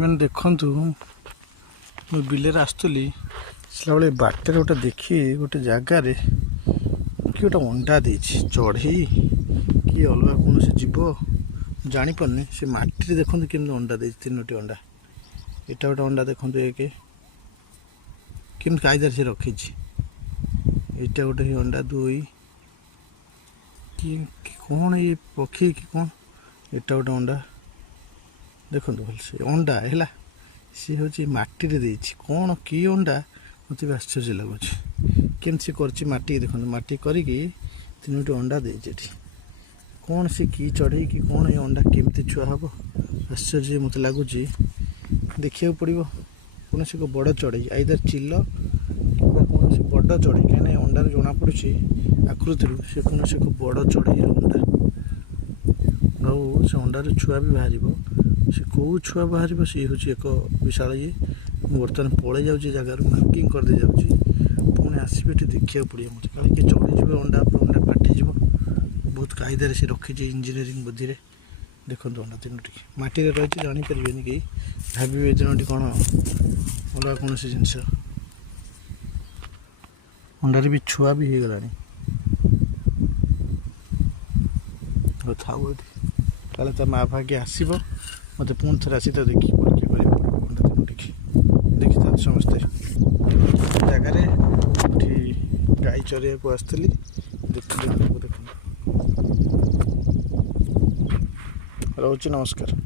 मैंने देखु मु बिले आसुली आसला बेले बाटर गोटे देखी गोटे जगार कि गोटे अंडा दे चढ़ई कि अलग कौन से जीव जापारे से मटी देखते केमी अंडा दे 3टी अंडा एटा गोटे अंडा देखते एक केमी कायदार से रखी एटा गोटे अंडा 2 कि कौन ये पक्षी कि कौन एटा गोटे अंडा देखो भल से अंडा है सी हूँ मटी कौन कि अंडा मत भी आश्चर्य लगुच केमती करटी देखो मटी करी 3टी अंडा दे कौन सी कि चढ़ई कि कौन ये अंडा केमती छुआ हम आश्चर्य मत लगुच देखा पड़ो कौन सी बड़ चढ़ई आईदर चिल कि कौन सी बड़ चढ़ई कहीं अंडार जना पड़ी आकृति से कौन सी बड़ चढ़ई अंडा आउ से अंडार छुआ भी बाहर से कौ छुआ बाहर सी हूँ एक विशाल ये बर्तमान पलि जाऊँगी जगार मार्किंग करदे जाऊँगी पुणी आसबे देखा पड़ो मत कल किए चढ़ीज अंडा अंडा फाटिज बहुत कायदार से रखी इंजीनियरिंग बुद्धि देखो अंडा 3टी मटी रही जापर कहीं भावे 3टी कौन अलग कौन सी जिनस अंडार भी छुआ भी हो गला था काले ता माँ भाग्य आसब मत पुणी थे आसी तो देखिए परीक्षा कर अंडा 3टी देखी था समस्ते जगार गाई चरिया को आसती देखिए देख रोच नमस्कार।